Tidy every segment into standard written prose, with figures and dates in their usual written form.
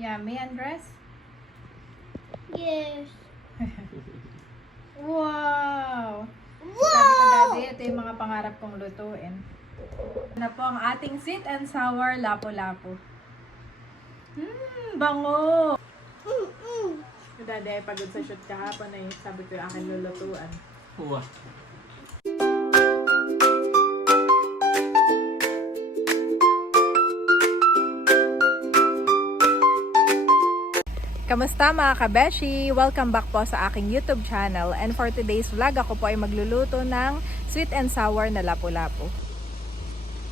Yummy, Andres? Yes. Wow! Sabi ko, Wow! Daddy, ito yung mga pangarap kong lutuin. Ano po ang ating sweet and sour lapu-lapu. Bango! Daddy, pagod sa shoot kahapon ay sabi ko yung aking lulutuan. Wah. Kamusta mga kabeshi? Welcome back po sa aking YouTube channel. And for today's vlog, ako po ay magluluto ng sweet and sour na lapu-lapu.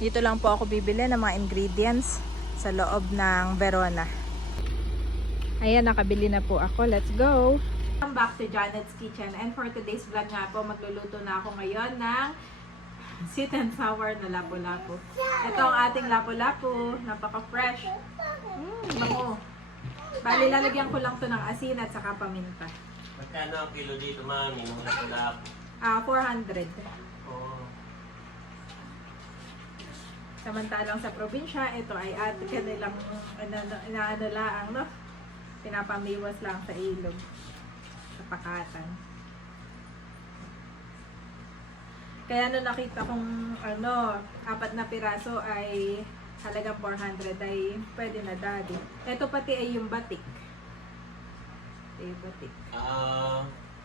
Dito lang po ako bibili ng mga ingredients sa loob ng Verona. Ayan, nakabili na po ako. Let's go! Welcome back to Janet's Kitchen. And for today's vlog nga po, magluluto na ako ngayon ng sweet and sour na lapu-lapu. Ito ang ating lapu-lapu. Napaka-fresh. Bango. Bali, lalagyan ko lang to ng asin at saka paminta. Magkano ang kilo dito, mami? Nung lapu-lapu? 400. Oh. Samantalang sa probinsya, ito ay at kanilang inaano lang, no? Pinapamiwas lang sa ilog. Sa pakatan. Kaya nung nakita kong 4 na piraso ay halagang 400 ay pwede na, Daddy. Ito pati ay yung batik. Ito yung batik.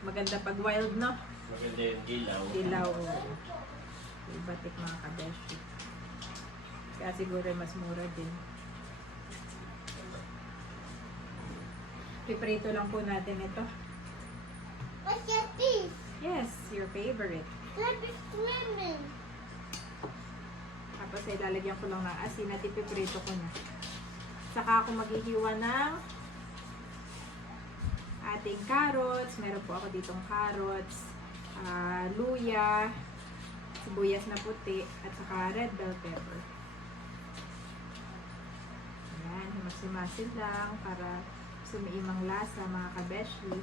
Maganda pag wild, no? Maganda yung dilaw. Dilaw. Yung batik, mga kabeshi. Kaya siguro mas mura din. Piprito lang po natin ito. What's your teeth? Yes, your favorite. Let me swimming. Tapos ay lalagyan ko lang ng asin at ipiprito ko na. Saka ako maghihiwa ng ating carrots. Meron po ako ditong carrots, luya, sibuyas na puti, at saka red bell pepper. Ayan, himas-himasin lang para sumiimang lasa, mga kabeshi.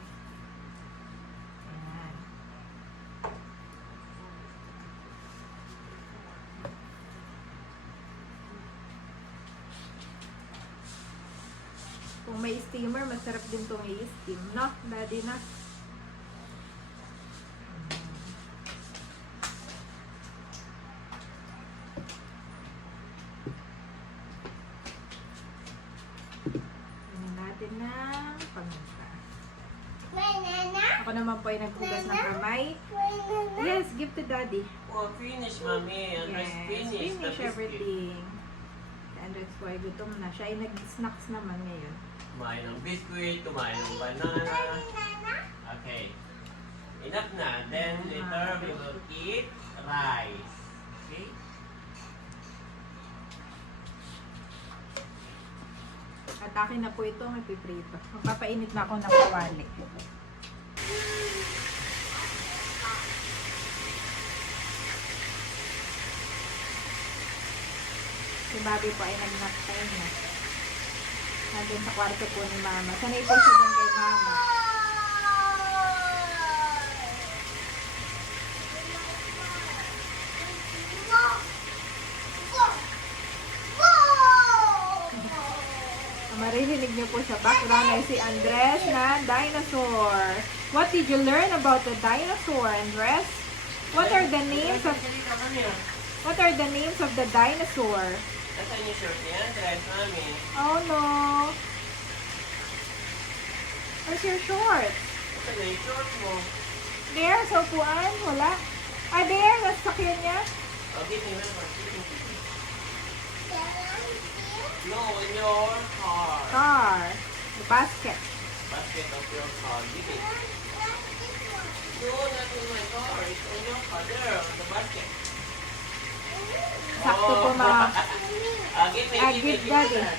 Ayan. Kung may steamer, masarap din itong i-steam, no? Daddy, na? Tingnan natin ng paminta. Banana? Ako naman po ay naghugas ng kamay. Banana? Yes, give to Daddy. Oh, finish, mami. Andres, Yes, finish. finish The biscuit. everything. Andres po ay gutom na. Siya ay nag-snacks naman ngayon. Kumain ng biscuit, kumain ng banana. Banana? Okay. Enough na. Then later we will eat rice. Okay? At akin na po ito, may piprito. Magpapainit na ako ng kawali. Si Bobby po ay nag-nap time na. Nandun sa kwarto po ni Mama. Sanay po siya dun kay Mama. Maririnig niyo po sa background ay si Andres na dinosaur. What did you learn about the dinosaur, Andres? What are the names of the dinosaur? Nasaan yung shirt niya, Andres, mami? Oh no. Where's your shorts? Nasaan na yung short mo? There, sa upuan, wala. There, nasa sakyan niya. Oh, give me one. No, in your car. Car. The basket. Basket of your car. Give it. No, not in my car. It's on your car. There, on the basket. Sakto po, mga. Give me, Give Daddy. that.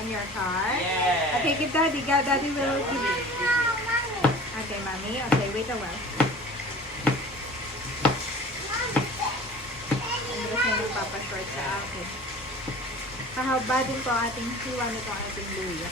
On your car. Yes. Okay, give Daddy. Daddy will give you. Mommy. Okay, Mommy. Okay, wait a while. Andres na nagpapashort sa akin. Kahaba din po ang ating hiwa nito ang ating luya.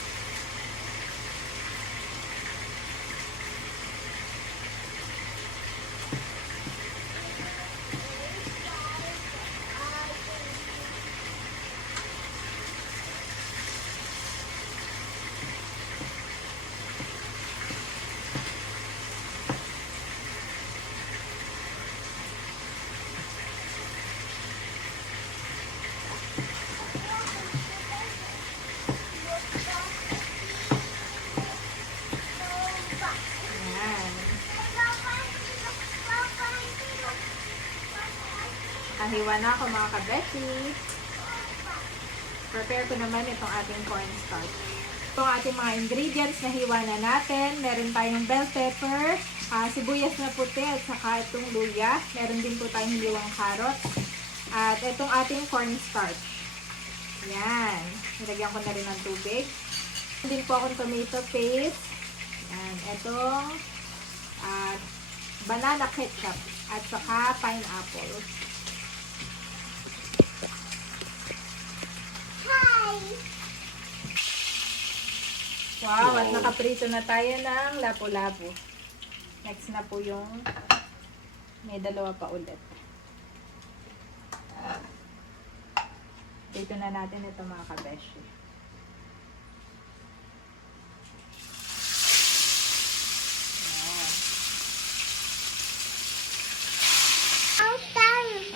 Nahiwa na ako mga kabeshi. Prepare ko naman itong ating cornstarch. Itong ating mga ingredients na hiwa na natin. Meron tayong bell pepper, sibuyas na puti at saka itong luya. Meron din po tayong hiliwang carrot. At itong ating cornstarch. Yan. Nilagyan ko na rin ng tubig. Din po akong tomato paste. Yan. Itong banana ketchup at saka pineapple. Hi! Wow, at nakaprito na tayo ng lapu-lapu. Next na po yung may dalawa pa ulit. Dito na natin ito mga kabeshi.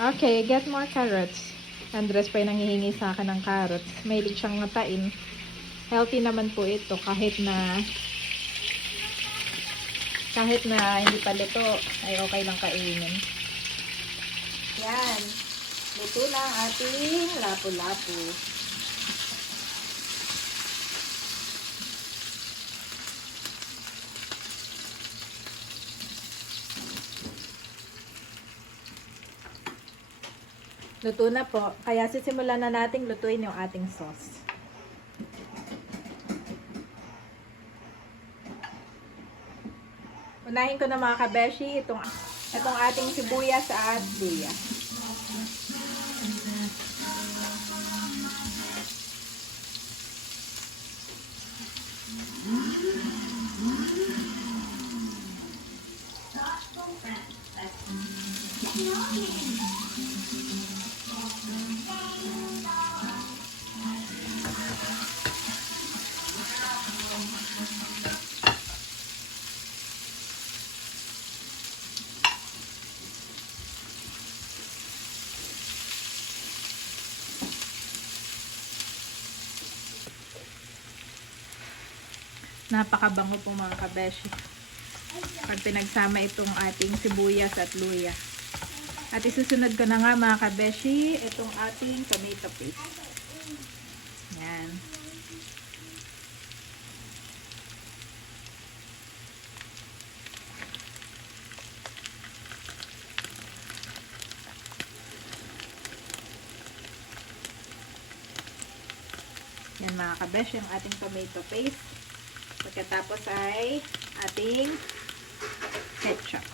Okay, get more carrots. Andres pa yung nanghihingi sa akin ng carrots. Mahilig siyang matain. Healthy naman po ito kahit na hindi pa luto ay okay lang kainin. Yan. Luto na ang ating lapu-lapu. Luto na po. Kaya sisimulan na nating lutuin yung ating sauce. Unahin ko na mga kabeshi itong ating sibuyas at luya. Napakabango po mga kabeshi. Pag pinagsama itong ating sibuyas at luya. At isusunod ko na nga mga kabeshi, itong ating tomato paste. Yan. Yan mga kabeshi, yung ating tomato paste. Pagkatapos ay ating ketchup.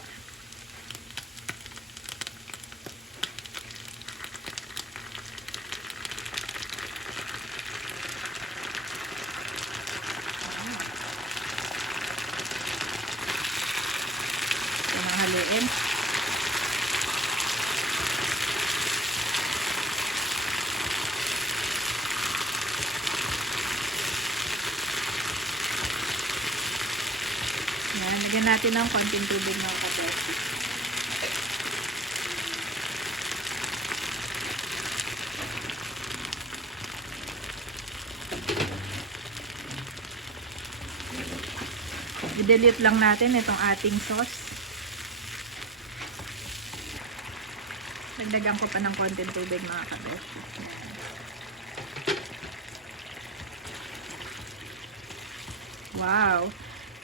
Ito nang haluin. Yan, lagyan natin ng konting tubig ng kabeshi. I-dilute lang natin itong ating sauce. Dagdagan ko pa ng konting tubig mga kabeshi. Wow!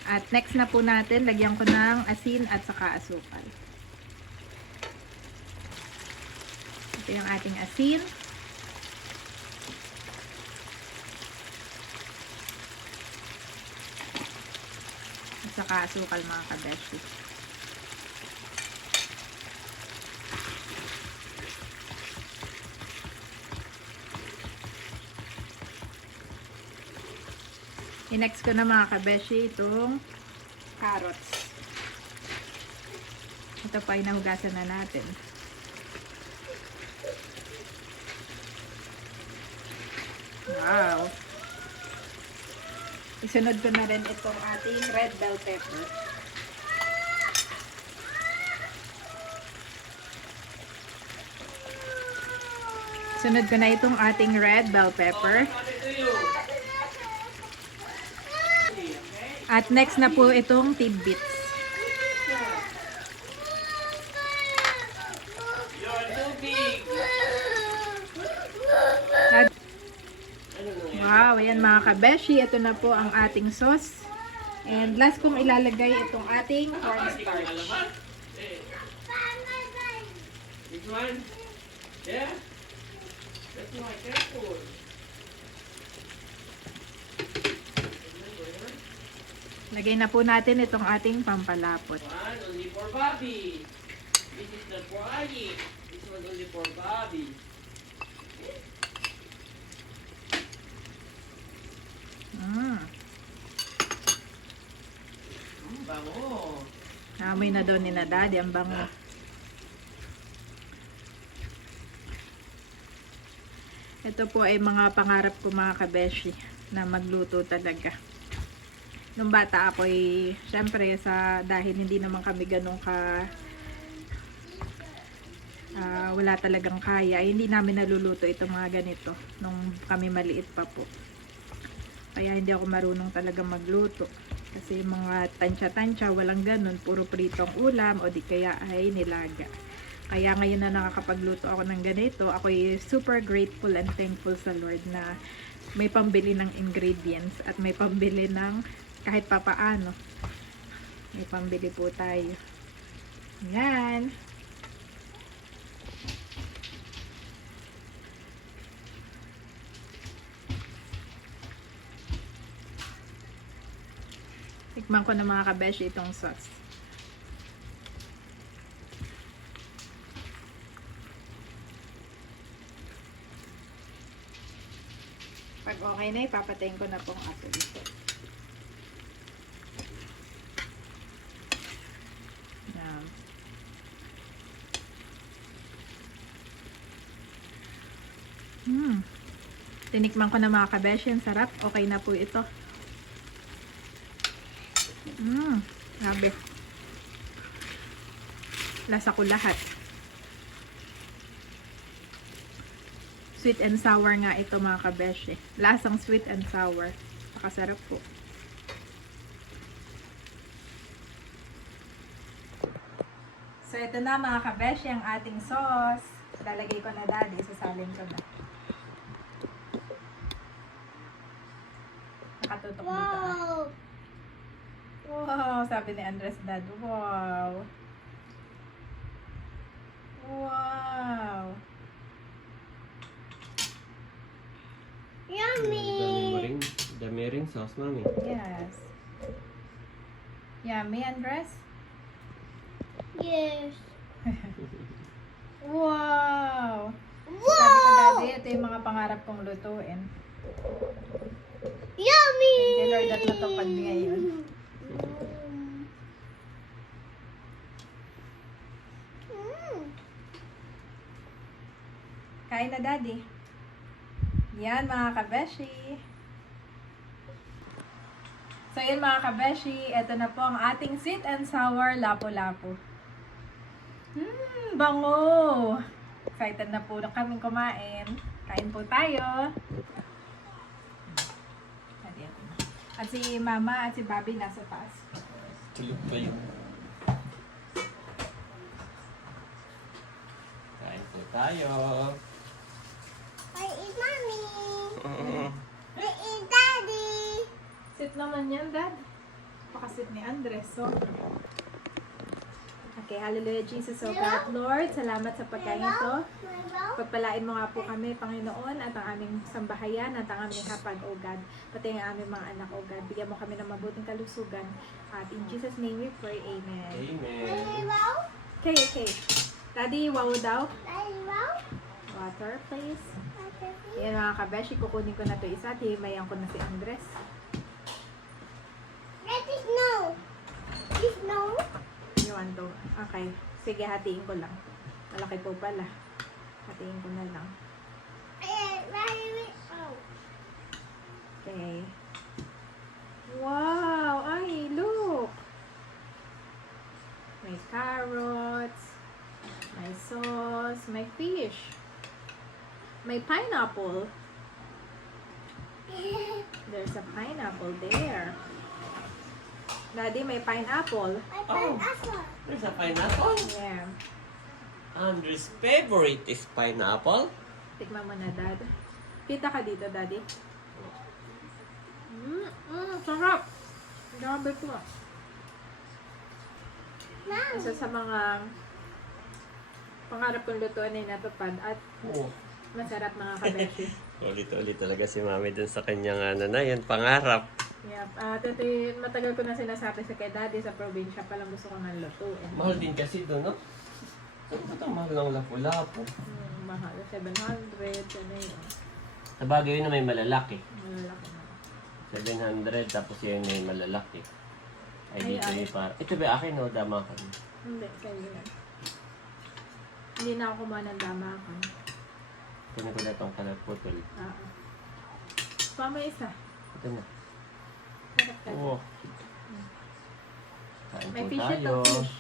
At next na po natin, lagyan ko ng asin at saka asukal. Ito yung ating asin. At saka asukal mga kabeshi. I-next ko na mga kabeshi itong carrots. Ito pa ay nahugasan na natin. Wow! Isunod ko na rin itong ating red bell pepper. Sunod ko na itong ating red bell pepper. At next na po itong tidbits. You're too big. Ayan mga kabeshi, ito na po ang ating sauce. And last kong ilalagay itong ating cornstarch. This one? Yeah? That's why, careful. Lagay na po natin itong ating pampalapot. One only for Bobby. This is not for Ali. This one only for Bobby. Bango. Naamoy na daw ni na daddy, ang bango. Ito po ay mga pangarap ko mga kabeshi na magluto talaga. Nung bata ako ay, syempre dahil hindi naman kami ganun wala talagang kaya, hindi namin naluluto itong mga ganito nung kami maliit pa po. Kaya hindi ako marunong talaga magluto. Kasi mga tansya-tansya, walang ganun. Puro pritong ulam o di kaya ay nilaga. Kaya ngayon na nakakapagluto ako ng ganito, ako ay super grateful and thankful sa Lord na may pambili ng ingredients at may pambili ng kahit papaano. May pambili po tayo. Yan. Tikman ko na mga kabeshi itong sauce. Pag okay na, ipapatayin ko na pong ato dito. Yan. Tinikman ko na mga kabeshi. Ang sarap. Okay na po ito. Grabe. Lasa ko lahat. Sweet and sour nga ito mga kabeshi. Lasang sweet and sour. Nakasarap po. So ito na mga kabeshi ang ating sauce. Lalagay ko na daddy. Sasalin ko na. Nakatutok dito. Wow! Wow, sabi ni Andres dad. Wow. Wow. Yummy! Dami ring sauce, mami. Yes. Yummy, Andres? Yes. Wow. Sabi ko Wow! daddy, ito yung mga pangarap kong lutuin. Yummy! Thank you Lord at natupad ngayon. Kain na daddy. Yan mga kabeshi. So yan mga kabeshi, ito na po ang ating sweet and sour lapu-lapu. Bango! Excited na po na kaming kumain. Kain po tayo. At si Mama at si Bobby nasa taas. Tulog pa yun. Kain po tayo. I eat mommy. I eat daddy. Sit naman yan, Dad. Pakasit ni Andres. So. Okay, hallelujah Jesus, so God, Lord. Salamat sa pagkain ito. Pagpalain mo nga po kami, Panginoon, at ang aming sambahayan, at ang aming hapag, O God. Pati ang aming mga anak, O God. Bigyan mo kami ng mabuting kalusugan. At in Jesus' name we pray, Amen. Amen. Wow? Okay, okay. Daddy, wow daw. Wow? Water, please. Yan mga kabeshi, kukunin ko na ito isa. Himayan ko na si Andres. Let it snow. It snow? You want to? Okay. Sige, hatiin ko lang. Malaki po pala. Hatiin ko na lang. Oh. Okay. Wow! Ay, look! May carrots. May sauce. May fish. May pineapple. There's a pineapple there. Daddy, may pineapple. Oh, there's a pineapple. Yeah. Andrew's favorite is pineapple. Tikman mo na, Dad. Kita ka dito, Daddy. Sarap. Grabe po. Mom. Isa sa mga pangarap kong lutuan ay natupad at Oo. masarap mga kabeshi. Ulit-ulit talaga si Mami dun sa kanyang yun, pangarap. Yep. Ito matagal ko na sinasabi sa kay Daddy sa probinsya pa lang gusto ko nga lutuin. Mahal din kasi doon, no? Saan ba itong mahal ng lapu-lapu? Mahal. 700. Ano yun? Sa bagay yun na may malalaki. Malalaki na. 700, tapos yun may malalaki. Ay, Ay, dito ay. yung para. Ito ba akin o dama ka? Hindi. Sa'yo yan. Hindi na ako kumain ng damakan. Kunin ko na itong kalat putol. Pama isa. Ito na. Sarap ka. Oo. Kain May po fish ito. tayo. Fish.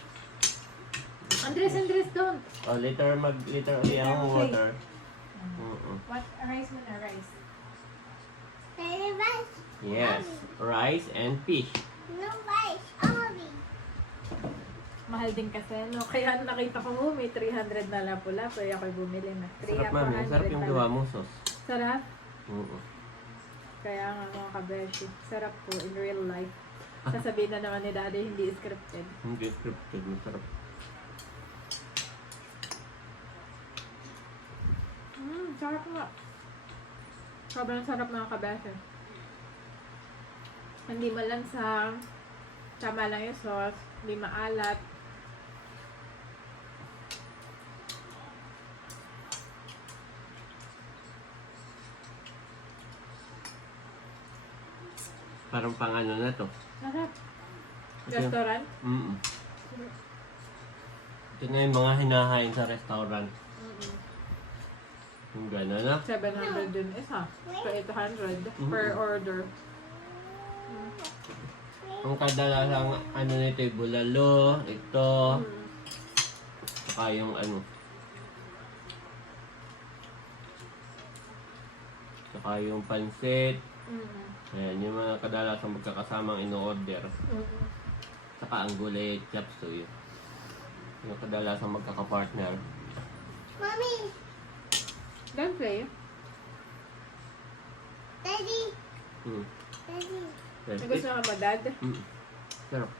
Andres, don't. Oh, later ulit ang Okay. water. What? Rice mo na, rice. Daddy, rice. Yes. Rice and fish. No rice. Only. Mahal din kasi, no? Kaya nakita ko, may 300 na lapu-lapu. Kaya ako'y bumili na. Sarap mami. Sarap yung gawa mo sauce. Sarap. Oo. Kaya nga mga kabeshi. Sarap po in real life. Sasabihin na naman ni Daddy, hindi scripted. Hindi scripted. Masarap. Sarap nga. Sobrang sarap mga kabeshi. Hindi malansa. Tama lang yung sauce. Hindi maalat. Parang pang ano na to. Sarap. Ito yung- Restaurant? Ito na yung mga hinahain sa restaurant. Yung gano'n na. 700 din isa. So 800 per order. Ang kadalasang ano nito yung bulalo, ito, saka yung ano. Saka yung pansit. Ayan, yung mga kadalasang magkakasamang in-order. Saka ang gulay at chop suey. Yung kadalasang magkakapartner. Mommy. Don't play. Daddy. Daddy. May gusto ka ba, Dad? Sarap.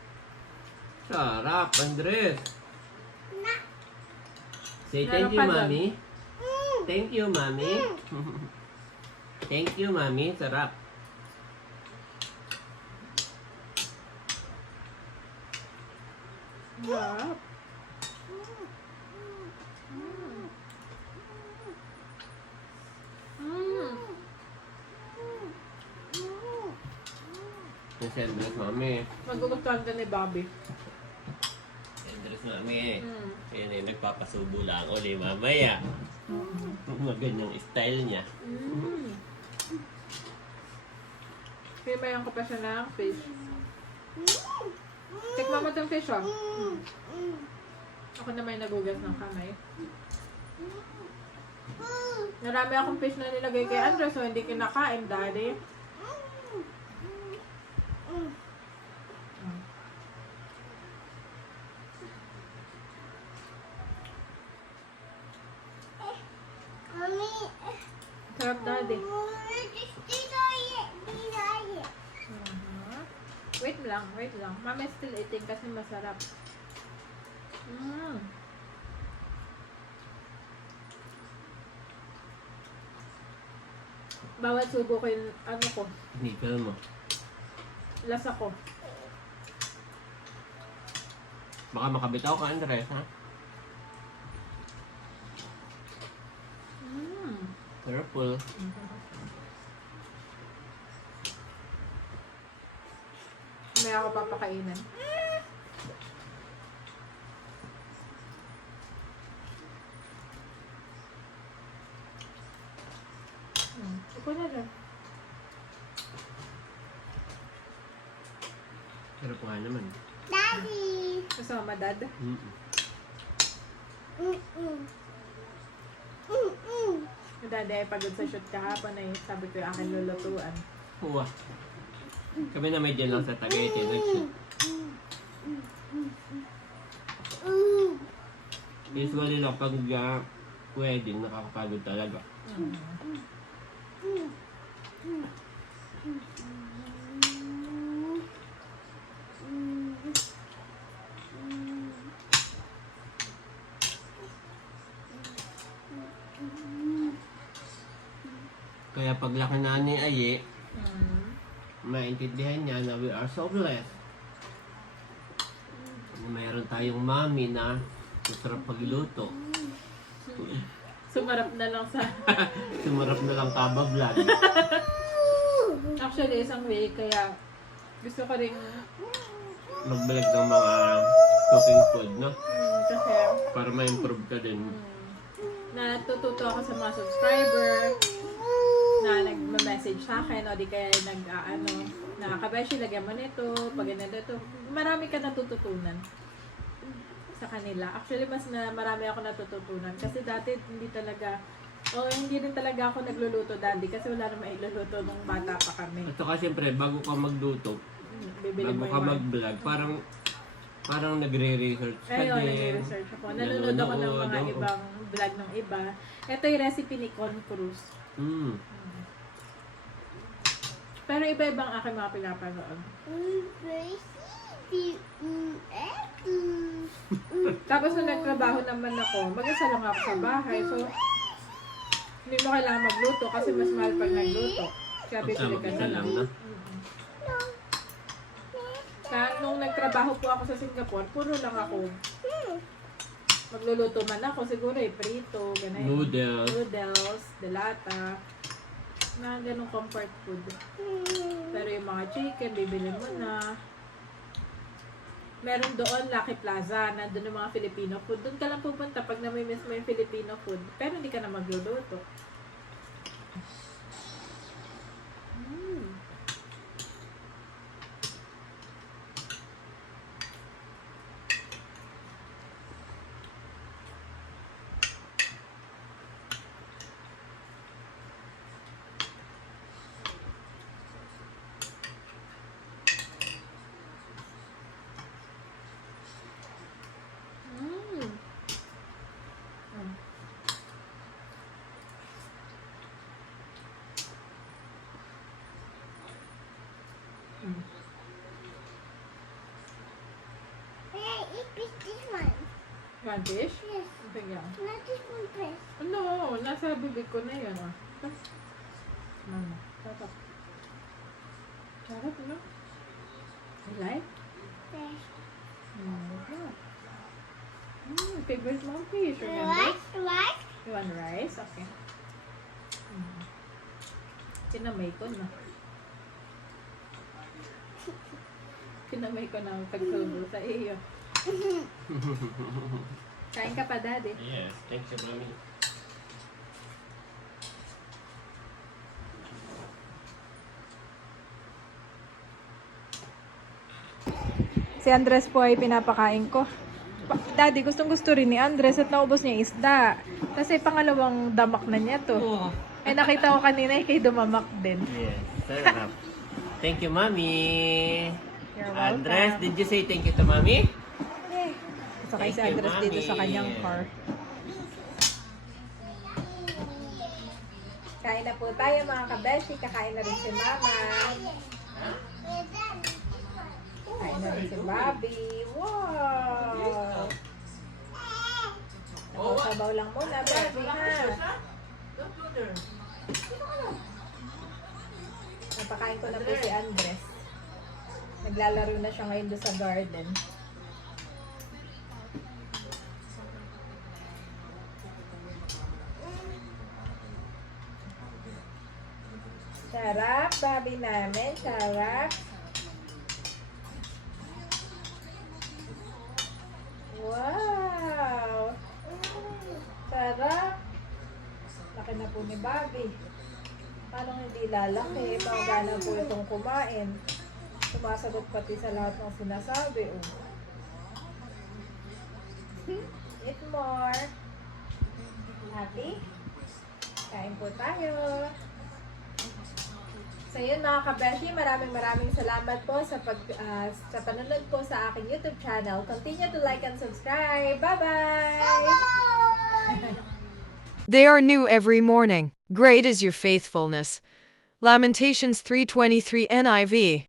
Sarap, Andres. Na. Say Meron thank you, pa doon. Mami. Thank you, Mami. Thank you, Mami. Sarap. Sarap. Yung si Andres, Mami. Magugustuhan ka ni Bobby. Si Andres, Mami. Ayan eh, nagpapasubo lang uli mamaya. Mga ganyang style niya. Pimayan ko pa siya ng fish. Tikman mo itong fish, oh. Ako na may nagugas ng kamay. Marami akong fish na nilagay kay Andres, so hindi kinakain, Daddy. Mommy. Sarap, Daddy. Wait lang, wait lang. Mama still eating kasi masarap. Bawat subo ko yung ano ko, Nipple mo. lasa ko. Baka makabitaw ka, Andres, ha? Careful. May ako papakainin. Ikaw na lang. Sarap nga naman. Daddy. Kasama, Dad. Dad, eh, pagod sa shoot kahapon eh. Sabi ko yung aking lulutuan. Uwa. Kami na may dyan lang sa Tagaytay. Nag-shoot. Usually lang pag wedding, nakakapagod talaga. Kaya paglaki na ni Aye, maintindihan niya na we are so blessed. Mayroon tayong mami na masarap pagluto. Sumarap na lang sa... Sumarap na lang kabablad. Actually, isang way, kaya gusto ko rin Magbalag ng mga cooking food, no? kasi Para ma-improve ka din. natututo ako sa mga subscriber na nag-message sa akin o di kaya nakakabeshi, lagyan mo nito, pag ganito ito. Marami ka natututunan sa kanila. Actually, marami ako natututunan kasi dati hindi rin talaga ako nagluluto dati kasi wala naman iluluto nung bata pa kami. At saka siyempre, bago ka magluto, Bibili bago mo ka yung mag-vlog, parang nagre-research ka Ayun, din. nag-research ako. Nanonood ako ng mga oo. ibang vlog ng iba. Ito yung recipe ni Con Cruz. Mm. Pero iba-ibang aking mga pinapanood. Tapos nung nagtrabaho naman ako, mag-isa lang ako sa bahay. So, hindi mo kailangan magluto kasi mas mahal pag nagluto. Kaya bibili ka na lang. Kaya nung nagtrabaho po ako sa Singapore, puro lang ako. Magluluto man ako, siguro prito, ganun. Noodles, delata, na ganung comfort food. Pero yung mga chicken, bibili mo na. Meron doon, Lucky Plaza, nandun yung mga Filipino food. Doon ka lang pupunta pag namimiss mo yung Filipino food. Pero hindi ka na magluluto. One dish? Yes. Okay, yeah. Not this one, please. No, nasa bibig ko na yun. Mama, sarap. Sarap, no? You like? Yes. Favorite mom fish, remember? Rice? You want rice? Okay. Kinamay ko na. Kinamay ko na pagsubo sa iyo. Kain ka pa, Daddy. Yes, thanks you, Mami. Si Andres po ay pinapakain ko. Daddy, gustong gusto rin ni Andres at naubos niya isda. Kasi pangalawang damak na niya to. Oh. Ay nakita ko kanina kay dumamak din. Yes, sarap. Thank you, Mami. You're welcome. Andres, did you say thank you to Mami? Sakay si Thank you, Andres dito sa Mami. kanyang car. Kain na po tayo mga kabeshi. Kakain na rin si Mama. Kain na rin si Bobby. Wow! Sabaw lang muna, Bobby, ha? Napakain ko na po si Andres. Naglalaro na siya ngayon doon sa garden. Sarap, Bobby namin. Sarap. Wow! Sarap. Laki na po ni Bobby. Paano hindi lalaki? Pagana po itong kumain. Sumasagot pati sa lahat ng sinasabi. Oh. Eat more. Happy? Kain po tayo. So yun mga kabeshi, maraming salamat po sa panonood po sa aking YouTube channel. Continue to like and subscribe. Bye-bye! They are new every morning. Great is your faithfulness. Lamentations 3:23 NIV.